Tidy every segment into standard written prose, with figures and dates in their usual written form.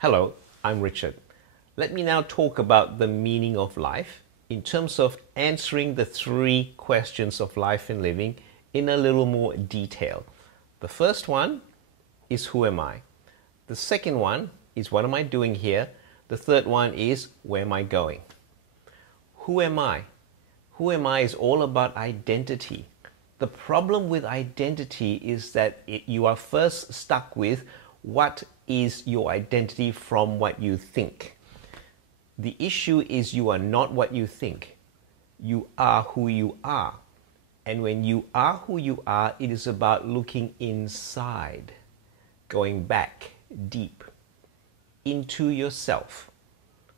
Hello, I'm Richard. Let me now talk about the meaning of life in terms of answering the three questions of life and living in a little more detail. The first one is, who am I? The second one is, what am I doing here? The third one is, where am I going? Who am I? Who am I is all about identity. The problem with identity is that you are first stuck with what is your identity from what you think. The issue is you are not what you think. You are who you are. And when you are who you are, it is about looking inside, going back deep into yourself,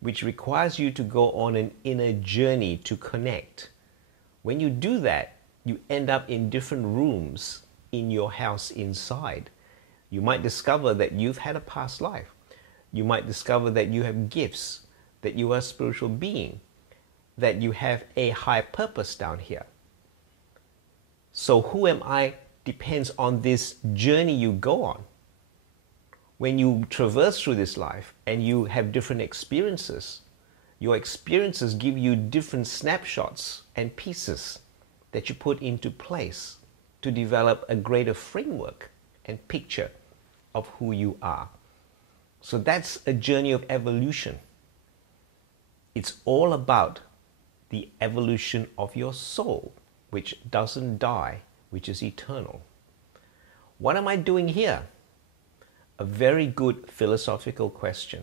which requires you to go on an inner journey to connect. When you do that, you end up in different rooms in your house inside. You might discover that you've had a past life. You might discover that you have gifts, that you are a spiritual being, that you have a high purpose down here. So who am I depends on this journey you go on. When you traverse through this life and you have different experiences, your experiences give you different snapshots and pieces that you put into place to develop a greater framework and picture of who you are. So that's a journey of evolution. It's all about the evolution of your soul, which doesn't die, which is eternal. What am I doing here? A very good philosophical question.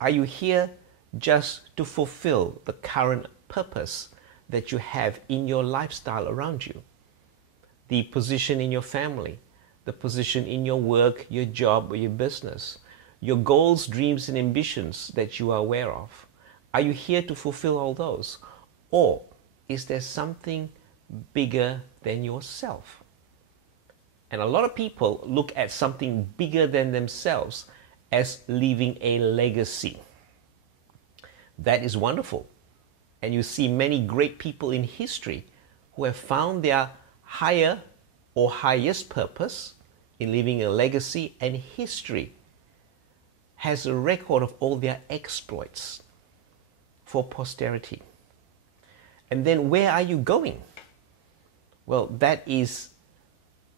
Are you here just to fulfill the current purpose that you have in your lifestyle around you? The position in your family, the position in your work, your job, or your business, your goals, dreams, and ambitions that you are aware of. Are you here to fulfill all those? Or is there something bigger than yourself? And a lot of people look at something bigger than themselves as leaving a legacy. That is wonderful. And you see many great people in history who have found their higher or highest purpose in leaving a legacy, and history has a record of all their exploits for posterity. And then where are you going? Well, that is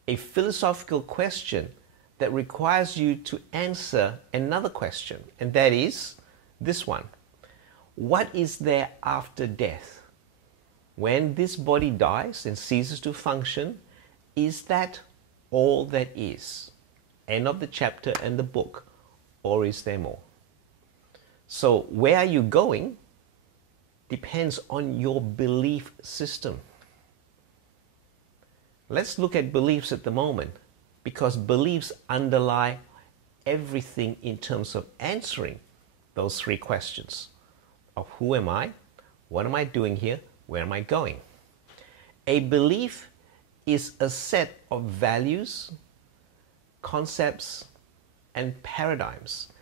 a philosophical question that requires you to answer another question, and that is this one. What is there after death? When this body dies and ceases to function, is that all that is? End of the chapter and the book, or is there more? So where are you going depends on your belief system. Let's look at beliefs at the moment, because beliefs underlie everything in terms of answering those three questions of who am I, what am I doing here, where am I going? A belief is a set of values, concepts, and paradigms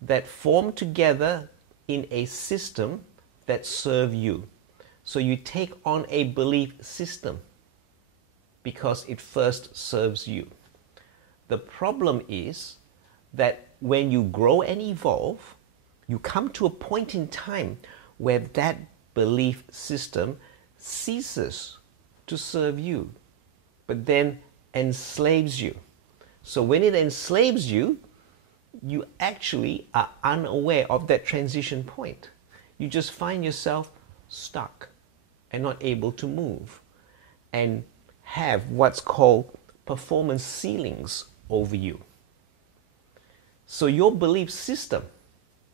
that form together in a system that serve you. So you take on a belief system because it first serves you. The problem is that when you grow and evolve, you come to a point in time where that belief system ceases to serve you, but then enslaves you. So when it enslaves you, you actually are unaware of that transition point. You just find yourself stuck and not able to move and have what's called performance ceilings over you. So your belief system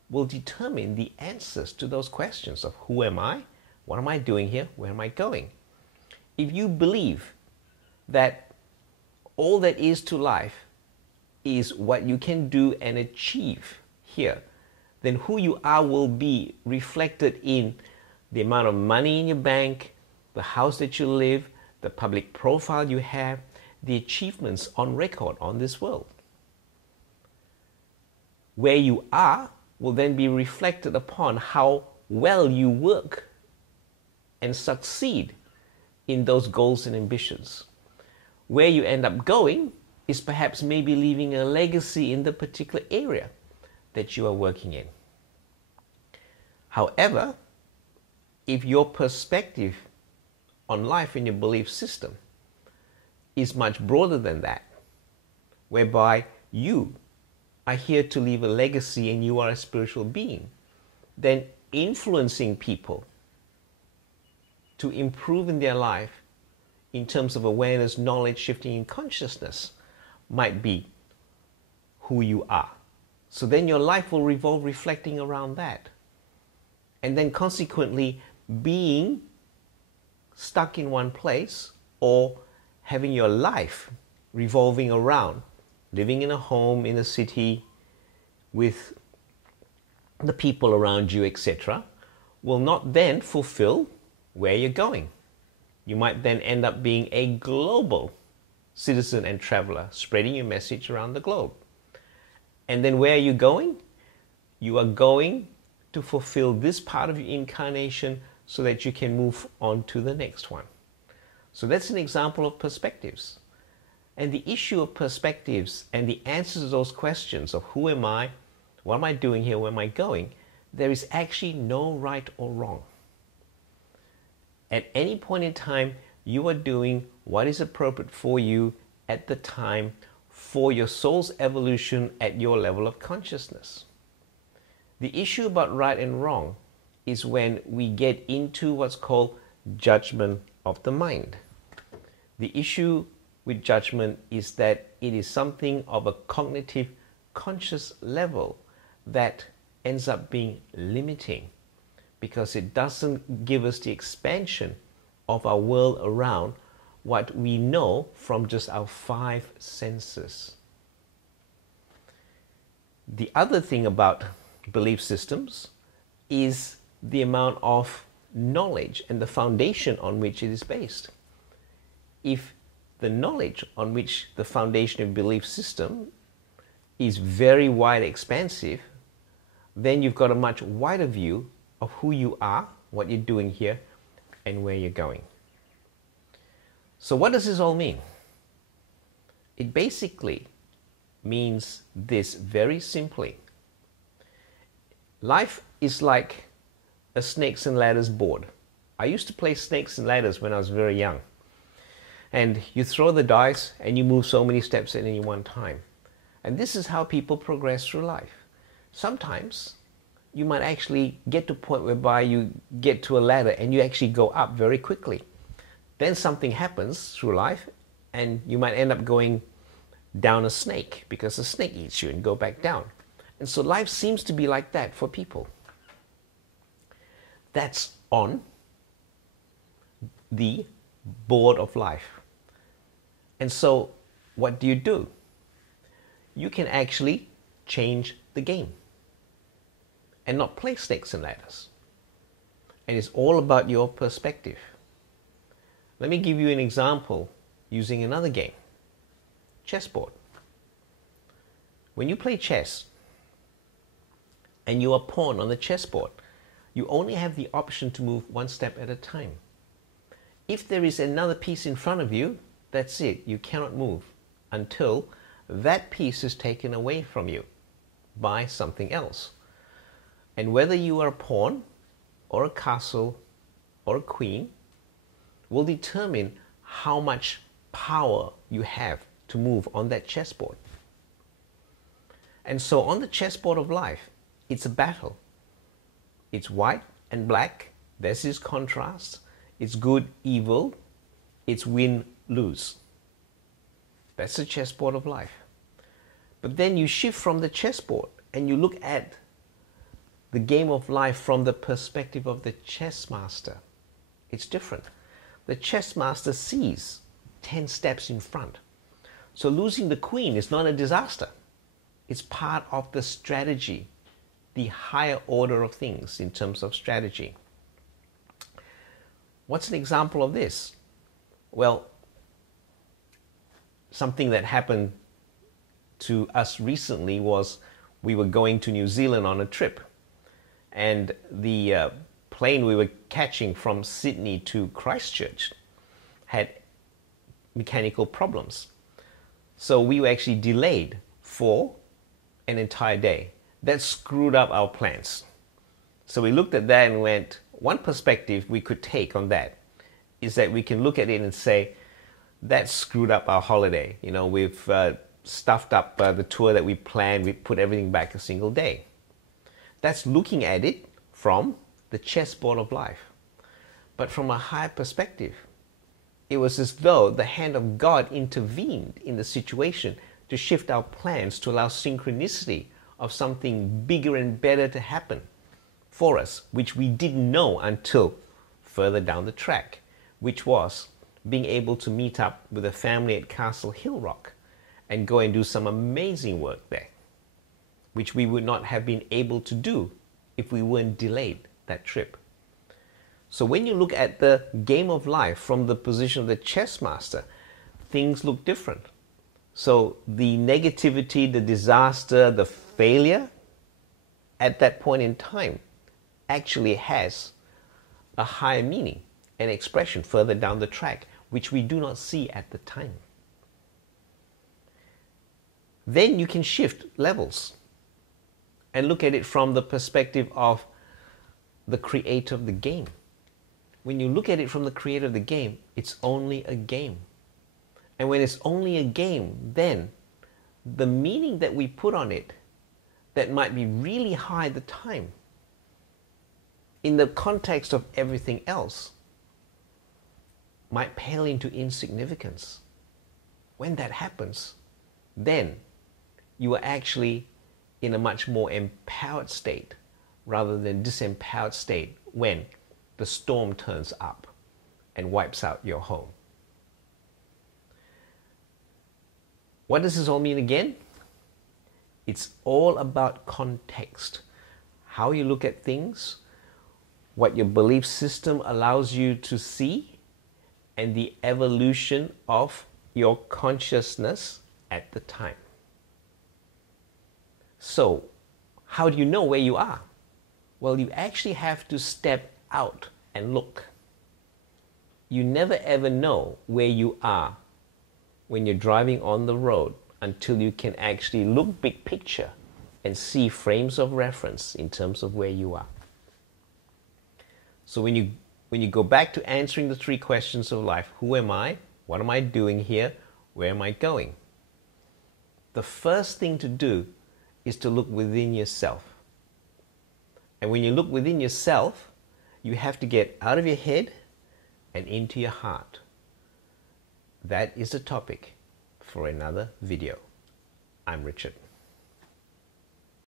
will determine the answers to those questions of who am I, what am I doing here, where am I going? If you believe that all that is to life is what you can do and achieve here, then who you are will be reflected in the amount of money in your bank, the house that you live, the public profile you have, the achievements on record on this world. Where you are will then be reflected upon how well you work and succeed in those goals and ambitions. Where you end up going is perhaps maybe leaving a legacy in the particular area that you are working in. However, if your perspective on life and your belief system is much broader than that, whereby you are here to leave a legacy and you are a spiritual being, then influencing people to improve in their life in terms of awareness, knowledge, shifting in consciousness might be who you are. So then your life will revolve reflecting around that. And then consequently being stuck in one place or having your life revolving around living in a home, in a city, with the people around you, etc., will not then fulfill where you're going. You might then end up being a global citizen and traveler, spreading your message around the globe. And then where are you going? You are going to fulfill this part of your incarnation so that you can move on to the next one. So that's an example of perspectives. And the issue of perspectives and the answers to those questions of who am I, what am I doing here, where am I going, there is actually no right or wrong. At any point in time, you are doing what is appropriate for you at the time for your soul's evolution at your level of consciousness. The issue about right and wrong is when we get into what's called judgment of the mind. The issue with judgment is that it is something of a cognitive, conscious level that ends up being limiting because it doesn't give us the expansion of our world around what we know from just our 5 senses. The other thing about belief systems is the amount of knowledge and the foundation on which it is based. If the knowledge on which the foundation of belief system is very wide, expansive, then you've got a much wider view of who you are, what you're doing here, and where you're going. So what does this all mean? It basically means this very simply. Life is like a snakes and ladders board. I used to play snakes and ladders when I was very young. And you throw the dice and you move so many steps at any one time. And this is how people progress through life. Sometimes you might actually get to a point whereby you get to a ladder and you actually go up very quickly. Then something happens through life and you might end up going down a snake because a snake eats you and go back down. And so life seems to be like that for people. That's on the board of life. And so what do? You can actually change the game and not play snakes and ladders. And it's all about your perspective. Let me give you an example using another game, chessboard. When you play chess and you are pawn on the chessboard, you only have the option to move one step at a time. If there is another piece in front of you, that's it. You cannot move until that piece is taken away from you by something else. And whether you are a pawn or a castle or a queen will determine how much power you have to move on that chessboard. And so on the chessboard of life, it's a battle. It's white and black. There's this contrast. It's good, evil. It's win, lose. That's the chessboard of life. But then you shift from the chessboard and you look at the game of life from the perspective of the chess master. It's different. The chess master sees 10 steps in front. So losing the queen is not a disaster. It's part of the strategy, the higher order of things in terms of strategy. What's an example of this? Well, something that happened to us recently was we were going to New Zealand on a trip. And the plane we were catching from Sydney to Christchurch had mechanical problems. So we were actually delayed for an entire day. that screwed up our plans. So we looked at that and went, one perspective we could take on that is that we can look at it and say, that screwed up our holiday. You know, we've stuffed up the tour that we planned. We put everything back a single day. That's looking at it from the chessboard of life. But from a higher perspective, it was as though the hand of God intervened in the situation to shift our plans to allow synchronicity of something bigger and better to happen for us, which we didn't know until further down the track, which was being able to meet up with a family at Castle Hill Rock and go and do some amazing work there, which we would not have been able to do if we weren't delayed that trip. So when you look at the game of life from the position of the chess master, things look different. So the negativity, the disaster, the failure at that point in time actually has a higher meaning and expression further down the track, which we do not see at the time. Then you can shift levels and look at it from the perspective of the creator of the game. When you look at it from the creator of the game, it's only a game. And when it's only a game, then the meaning that we put on it that might be really high at the time, in the context of everything else, might pale into insignificance. When that happens, then you are actually in a much more empowered state rather than disempowered state when the storm turns up and wipes out your home. What does this all mean again? It's all about context. How you look at things, what your belief system allows you to see, and the evolution of your consciousness at the time. So, how do you know where you are? Well, you actually have to step out and look. You never ever know where you are when you're driving on the road until you can actually look big picture and see frames of reference in terms of where you are. So when you go back to answering the three questions of life, who am I? What am I doing here? Where am I going? The first thing to do is to look within yourself. And when you look within yourself, you have to get out of your head and into your heart. That is the topic for another video. I'm Richard.